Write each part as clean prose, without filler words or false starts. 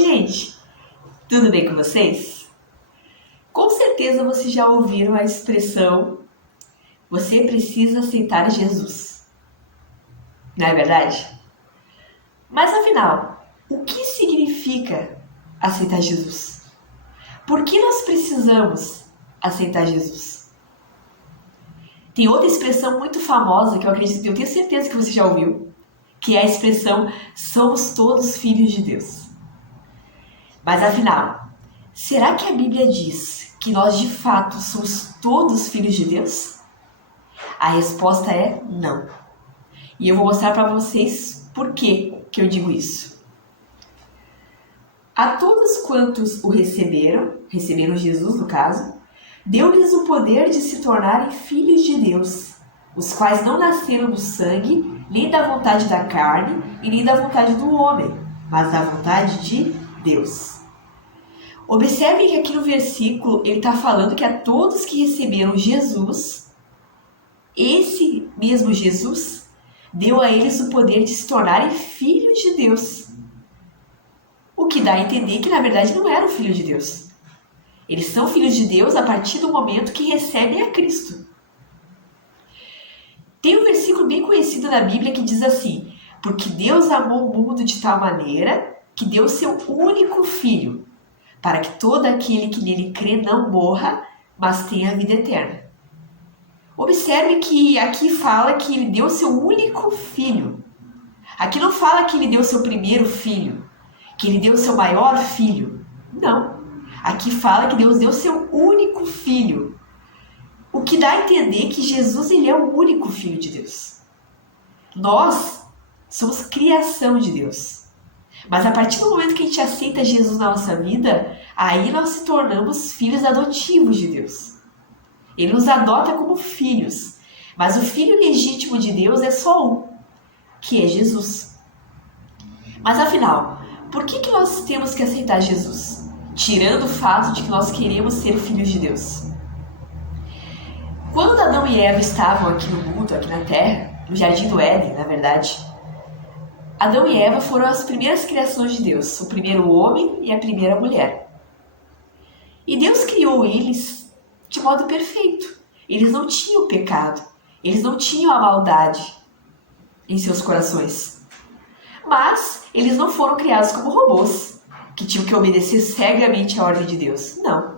gente! Tudo bem com vocês? Com certeza vocês já ouviram a expressão "você precisa aceitar Jesus", não é verdade? Mas afinal, o que significa aceitar Jesus? Por que nós precisamos aceitar Jesus? Tem outra expressão muito famosa que eu tenho certeza que você já ouviu, que é a expressão "somos todos filhos de Deus". Mas afinal, será que a Bíblia diz que nós de fato somos todos filhos de Deus? A resposta é não. E eu vou mostrar para vocês por que eu digo isso. A todos quantos o receberam Jesus no caso, deu-lhes o poder de se tornarem filhos de Deus, os quais não nasceram do sangue, nem da vontade da carne, e nem da vontade do homem, mas da vontade de Deus. Observem que aqui no versículo ele está falando que a todos que receberam Jesus, esse mesmo Jesus deu a eles o poder de se tornarem filhos de Deus. O que dá a entender que na verdade não eram filhos de Deus. Eles são filhos de Deus a partir do momento que recebem a Cristo. Tem um versículo bem conhecido na Bíblia que diz assim: porque Deus amou o mundo de tal maneira que deu seu único filho, para que todo aquele que nele crê não morra, mas tenha a vida eterna. Observe que aqui fala que ele deu seu único filho. Aqui não fala que ele deu seu primeiro filho, que ele deu seu maior filho. Não. Aqui fala que Deus deu seu único filho. O que dá a entender que Jesus ele é o único filho de Deus. Nós somos criação de Deus. Mas a partir do momento que a gente aceita Jesus na nossa vida, aí nós se tornamos filhos adotivos de Deus. Ele nos adota como filhos. Mas o filho legítimo de Deus é só um, que é Jesus. Mas afinal, por que nós temos que aceitar Jesus? Tirando o fato de que nós queremos ser filhos de Deus. Quando Adão e Eva estavam aqui no mundo, aqui na Terra, no Jardim do Éden, na verdade, Adão e Eva foram as primeiras criações de Deus, o primeiro homem e a primeira mulher. E Deus criou eles de modo perfeito. Eles não tinham pecado, eles não tinham a maldade em seus corações. Mas eles não foram criados como robôs, que tinham que obedecer cegamente à ordem de Deus. Não.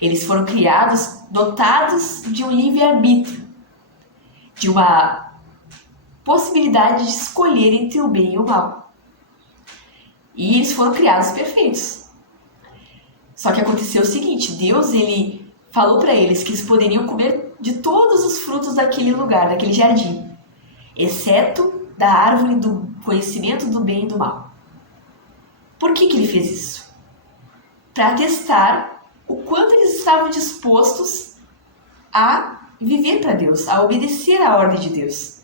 Eles foram criados, dotados de um livre-arbítrio, de uma possibilidade de escolher entre o bem e o mal. E eles foram criados perfeitos. Só que aconteceu o seguinte: Deus ele falou para eles que eles poderiam comer de todos os frutos daquele lugar, daquele jardim, exceto da árvore do conhecimento do bem e do mal. Por que ele fez isso? Para testar o quanto eles estavam dispostos a viver para Deus, a obedecer à ordem de Deus.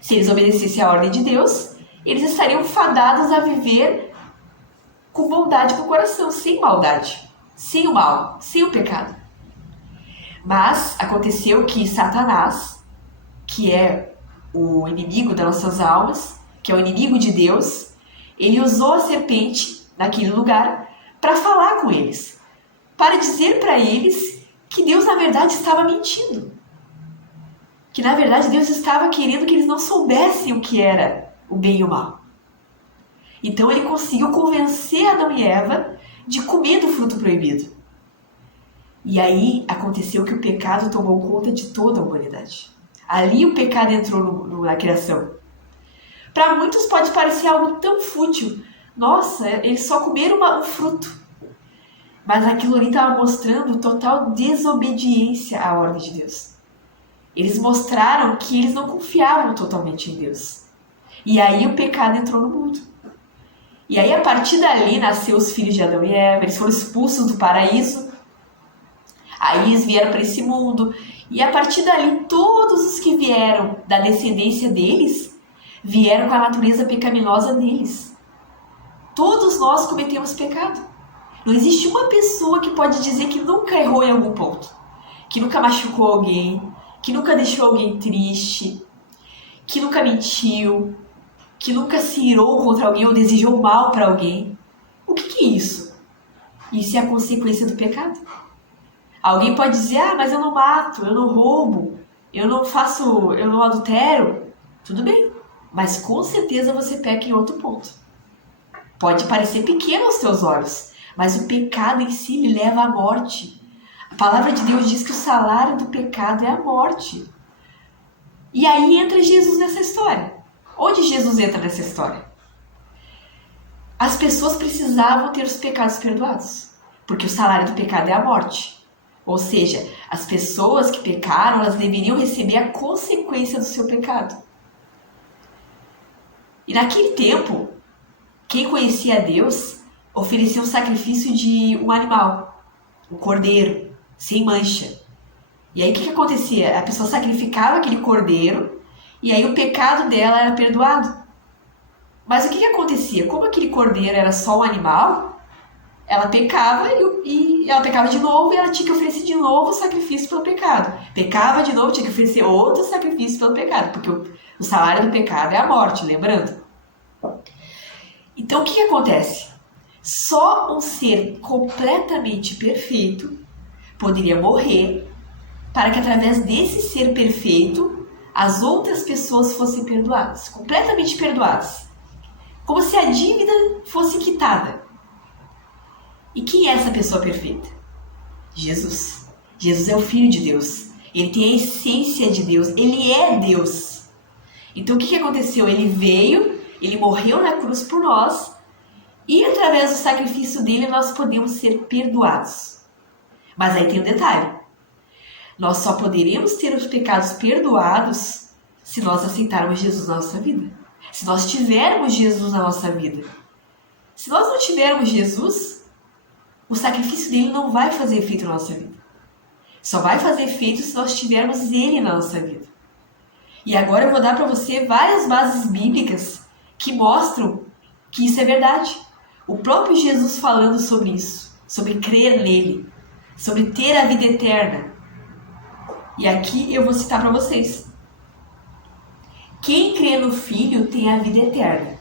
Se eles obedecessem à ordem de Deus, eles estariam fadados a viver com bondade no coração, sem maldade, sem o mal, sem o pecado. Mas aconteceu que Satanás, que é o inimigo das nossas almas, que é o inimigo de Deus, ele usou a serpente naquele lugar para falar com eles, para dizer para eles que Deus na verdade estava mentindo. Que na verdade Deus estava querendo que eles não soubessem o que era o bem e o mal. Então ele conseguiu convencer Adão e Eva de comer do fruto proibido. E aí aconteceu que o pecado tomou conta de toda a humanidade. Ali o pecado entrou na criação. Para muitos pode parecer algo tão fútil. Nossa, eles só comeram um fruto. Mas aquilo ali estava mostrando total desobediência à ordem de Deus. Eles mostraram que eles não confiavam totalmente em Deus. E aí o pecado entrou no mundo. E aí a partir dali nasceu os filhos de Adão e Eva, eles foram expulsos do paraíso. Aí eles vieram para esse mundo. E a partir dali todos os que vieram da descendência deles, vieram com a natureza pecaminosa deles. Todos nós cometemos pecado. Não existe uma pessoa que pode dizer que nunca errou em algum ponto, que nunca machucou alguém, que nunca deixou alguém triste, que nunca mentiu, que nunca se irou contra alguém ou desejou mal para alguém. O que é isso? Isso é a consequência do pecado. Alguém pode dizer, mas eu não mato, eu não roubo, eu não adultero. Tudo bem, mas com certeza você peca em outro ponto. Pode parecer pequeno aos teus olhos, mas o pecado em si lhe leva à morte. A palavra de Deus diz que o salário do pecado é a morte. E aí entra Jesus nessa história. Onde Jesus entra nessa história? As pessoas precisavam ter os pecados perdoados, porque o salário do pecado é a morte. Ou seja, as pessoas que pecaram, elas deveriam receber a consequência do seu pecado. E naquele tempo, quem conhecia a Deus oferecia um sacrifício de um animal, um cordeiro, sem mancha. E aí o que acontecia? A pessoa sacrificava aquele cordeiro e aí o pecado dela era perdoado. Mas o que acontecia? Como aquele cordeiro era só um animal, ela pecava e ela pecava de novo e ela tinha que oferecer de novo o sacrifício pelo pecado. Pecava de novo, tinha que oferecer outro sacrifício pelo pecado, porque o salário do pecado é a morte, lembrando? Então o que acontece? Só um ser completamente perfeito poderia morrer para que através desse ser perfeito as outras pessoas fossem perdoadas, completamente perdoadas. Como se a dívida fosse quitada. E quem é essa pessoa perfeita? Jesus. Jesus é o Filho de Deus. Ele tem a essência de Deus. Ele é Deus. Então o que aconteceu? Ele veio, ele morreu na cruz por nós e através do sacrifício dele nós podemos ser perdoados. Mas aí tem um detalhe. Nós só poderemos ter os pecados perdoados se nós aceitarmos Jesus na nossa vida. Se nós tivermos Jesus na nossa vida. Se nós não tivermos Jesus, o sacrifício dele não vai fazer efeito na nossa vida. Só vai fazer efeito se nós tivermos ele na nossa vida. E agora eu vou dar para você várias bases bíblicas que mostram que isso é verdade. O próprio Jesus falando sobre isso, sobre crer nele, sobre ter a vida eterna. E aqui eu vou citar para vocês. Quem crê no Filho tem a vida eterna.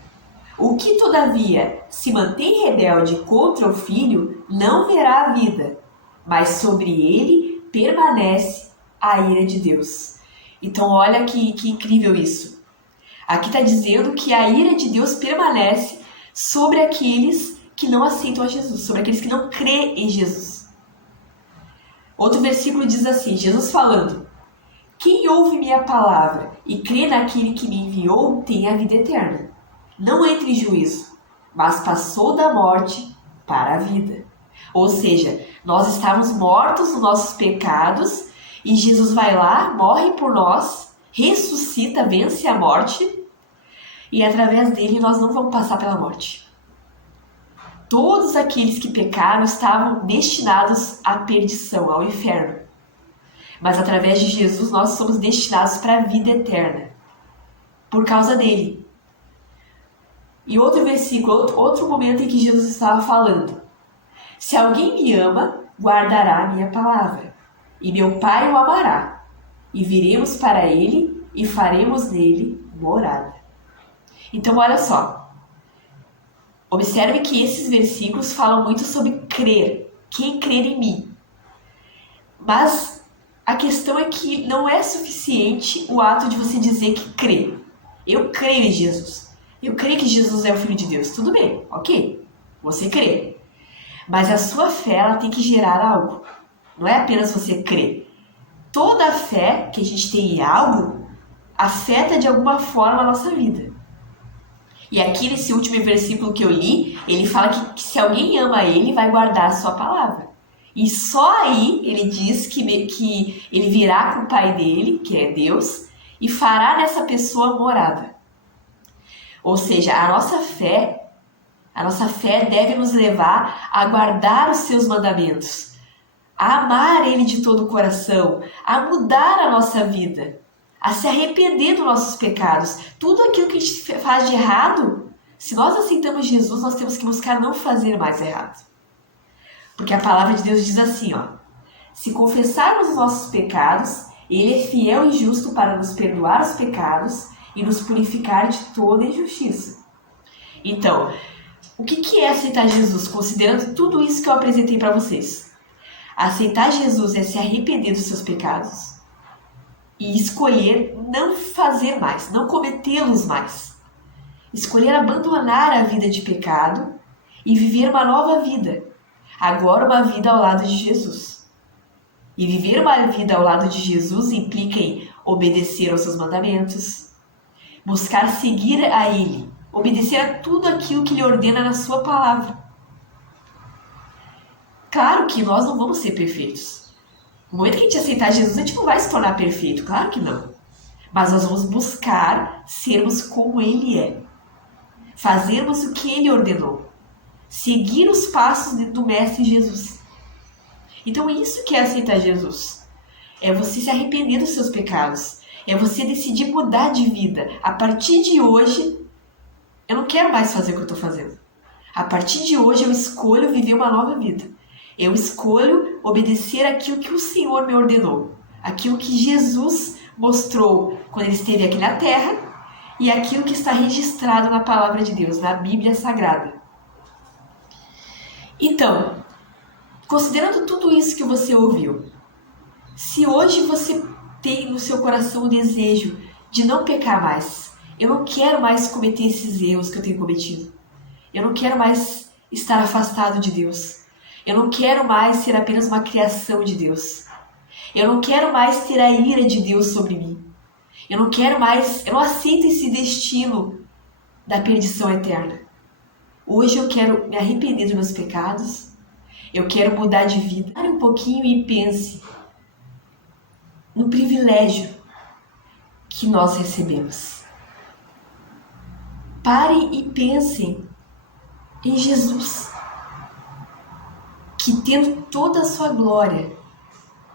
O que, todavia, se mantém rebelde contra o Filho, não verá a vida, mas sobre ele permanece a ira de Deus. Então, olha que incrível isso. Aqui está dizendo que a ira de Deus permanece sobre aqueles que não aceitam a Jesus, sobre aqueles que não crêem em Jesus. Outro versículo diz assim, Jesus falando: quem ouve minha palavra e crê naquele que me enviou tem a vida eterna. Não entra em juízo, mas passou da morte para a vida. Ou seja, nós estávamos mortos nos nossos pecados e Jesus vai lá, morre por nós, ressuscita, vence a morte e através dele nós não vamos passar pela morte. Todos aqueles que pecaram estavam destinados à perdição, ao inferno. Mas através de Jesus nós somos destinados para a vida eterna, por causa dele. E outro versículo, outro momento em que Jesus estava falando: se alguém me ama, guardará a minha palavra, e meu Pai o amará, e viremos para ele e faremos nele morada. Então olha só, observe que esses versículos falam muito sobre crer, quem crer em mim. Mas a questão é que não é suficiente o ato de você dizer que crê. Eu creio em Jesus. Eu creio que Jesus é o Filho de Deus. Tudo bem, ok. Você crê. Mas a sua fé ela tem que gerar algo. Não é apenas você crer. Toda a fé que a gente tem em algo afeta de alguma forma a nossa vida. E aqui nesse último versículo que eu li, ele fala que se alguém ama ele, vai guardar a sua palavra. E só aí ele diz que ele virá com o Pai dele, que é Deus, e fará nessa pessoa morada. Ou seja, a nossa fé deve nos levar a guardar os seus mandamentos, a amar ele de todo o coração, a mudar a nossa vida, a se arrepender dos nossos pecados. Tudo aquilo que a gente faz de errado, se nós aceitamos Jesus, nós temos que buscar não fazer mais errado. Porque a palavra de Deus diz assim, ó: se confessarmos os nossos pecados, ele é fiel e justo para nos perdoar os pecados e nos purificar de toda injustiça. Então, O que é aceitar Jesus, considerando tudo isso que eu apresentei para vocês? Aceitar Jesus é se arrepender dos seus pecados e escolher não fazer mais, não cometê-los mais. Escolher abandonar a vida de pecado e viver uma nova vida. Agora uma vida ao lado de Jesus. E viver uma vida ao lado de Jesus implica em obedecer aos seus mandamentos, buscar seguir a Ele, obedecer a tudo aquilo que Ele ordena na sua palavra. Claro que nós não vamos ser perfeitos. No momento que a gente aceitar Jesus, a gente não vai se tornar perfeito, claro que não. Mas nós vamos buscar sermos como Ele é. Fazermos o que Ele ordenou. Seguir os passos do Mestre Jesus. Então isso que é aceitar Jesus. É você se arrepender dos seus pecados. É você decidir mudar de vida. A partir de hoje, eu não quero mais fazer o que eu estou fazendo. A partir de hoje eu escolho viver uma nova vida. Eu escolho obedecer aquilo que o Senhor me ordenou. Aquilo que Jesus mostrou quando Ele esteve aqui na terra e aquilo que está registrado na Palavra de Deus, na Bíblia Sagrada. Então, considerando tudo isso que você ouviu, se hoje você tem no seu coração o desejo de não pecar mais, eu não quero mais cometer esses erros que eu tenho cometido. Eu não quero mais estar afastado de Deus. Eu não quero mais ser apenas uma criação de Deus. Eu não quero mais ter a ira de Deus sobre mim. Eu não aceito esse destino da perdição eterna. Hoje eu quero me arrepender dos meus pecados. Eu quero mudar de vida. Pare um pouquinho e pense no privilégio que nós recebemos. Pare e pensem em Jesus, que tendo toda a sua glória,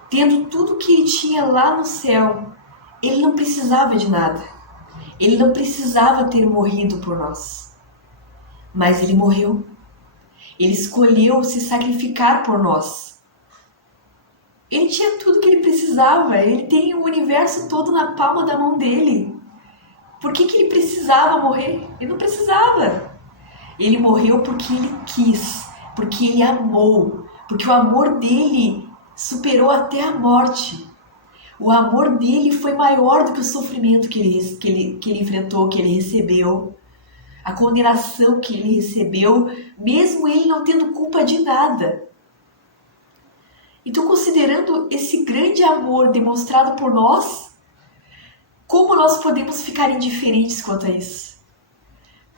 tendo tudo que Ele tinha lá no céu, Ele não precisava de nada. Ele não precisava ter morrido por nós. Mas Ele morreu. Ele escolheu se sacrificar por nós. Ele tinha tudo que Ele precisava. Ele tem o universo todo na palma da mão dele. Por que Ele precisava morrer? Ele não precisava. Ele morreu porque Ele quis, porque Ele amou, porque o amor dele superou até a morte. O amor dele foi maior do que o sofrimento que ele enfrentou, que ele recebeu. A condenação que ele recebeu, mesmo ele não tendo culpa de nada. Então, considerando esse grande amor demonstrado por nós, como nós podemos ficar indiferentes quanto a isso?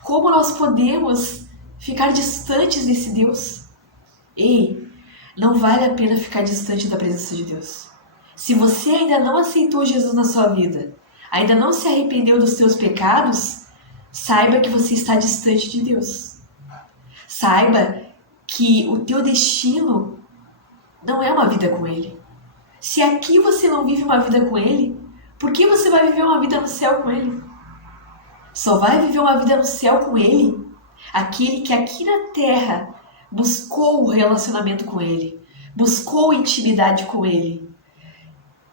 Como nós podemos ficar distantes desse Deus? Ei, não vale a pena ficar distante da presença de Deus. Se você ainda não aceitou Jesus na sua vida, ainda não se arrependeu dos seus pecados, saiba que você está distante de Deus. Saiba que o teu destino não é uma vida com Ele. Se aqui você não vive uma vida com Ele, por que você vai viver uma vida no céu com Ele? Só vai viver uma vida no céu com Ele aquele que aqui na terra buscou o relacionamento com Ele, buscou intimidade com Ele,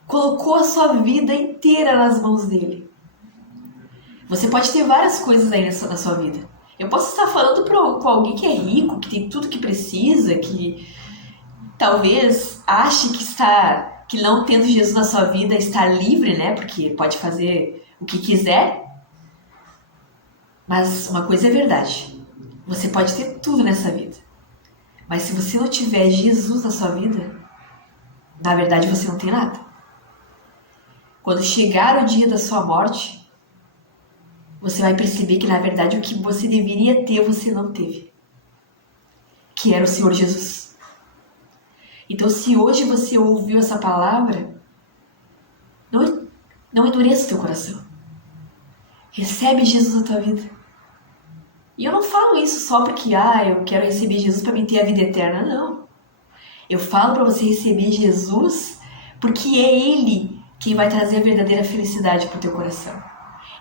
colocou a sua vida inteira nas mãos dele. Você pode ter várias coisas aí na sua vida. Eu posso estar falando com alguém que é rico, que tem tudo que precisa, que talvez ache que não tendo Jesus na sua vida está livre, né? Porque pode fazer o que quiser. Mas uma coisa é verdade. Você pode ter tudo nessa vida. Mas se você não tiver Jesus na sua vida, na verdade você não tem nada. Quando chegar o dia da sua morte, você vai perceber que na verdade o que você deveria ter, você não teve. Que era o Senhor Jesus. Então, se hoje você ouviu essa palavra, não endureça o teu coração. Recebe Jesus na tua vida. E eu não falo isso só porque eu quero receber Jesus para me ter a vida eterna, não. Eu falo para você receber Jesus porque é Ele quem vai trazer a verdadeira felicidade para o teu coração.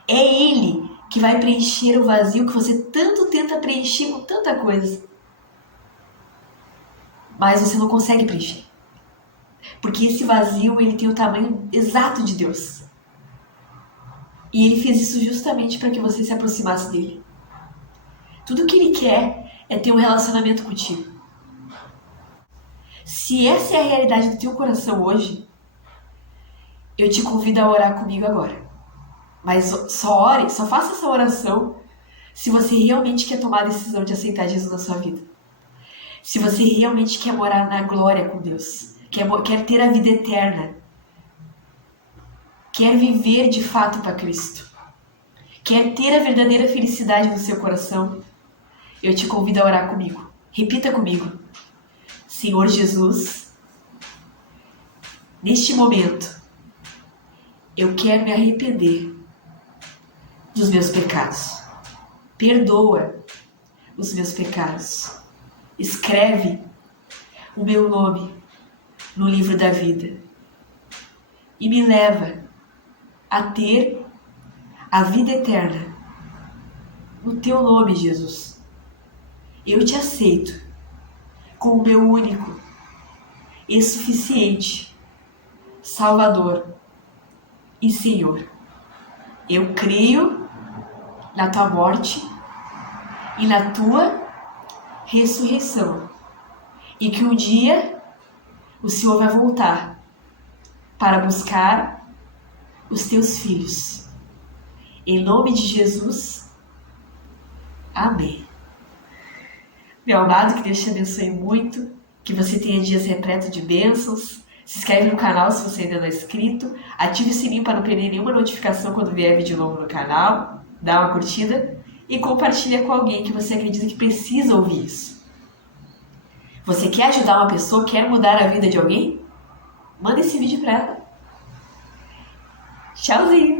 É Ele que vai preencher o vazio que você tanto tenta preencher com tanta coisa. Mas você não consegue preencher. Porque esse vazio, ele tem o tamanho exato de Deus. E Ele fez isso justamente para que você se aproximasse dele. Tudo que Ele quer é ter um relacionamento contigo. Se essa é a realidade do teu coração hoje, eu te convido a orar comigo agora. Mas só ore, só faça essa oração se você realmente quer tomar a decisão de aceitar Jesus na sua vida. Se você realmente quer morar na glória com Deus, quer ter a vida eterna, quer viver de fato para Cristo, quer ter a verdadeira felicidade no seu coração, eu te convido a orar comigo. Repita comigo. Senhor Jesus, neste momento, eu quero me arrepender dos meus pecados. Perdoa os meus pecados. Escreve o meu nome no livro da vida e me leva a ter a vida eterna. No teu nome, Jesus, eu te aceito como meu único e suficiente Salvador e Senhor. Eu creio na tua morte e na tua ressurreição, e que um dia o Senhor vai voltar para buscar os teus filhos. Em nome de Jesus, amém. Meu amado, que Deus te abençoe muito, que você tenha dias repletos de bênçãos. Se inscreve no canal se você ainda não é inscrito, ative o sininho para não perder nenhuma notificação quando vier vídeo novo no canal, dá uma curtida e compartilha com alguém que você acredita que precisa ouvir isso. Você quer ajudar uma pessoa, quer mudar a vida de alguém? Manda esse vídeo para ela. Tchauzinho!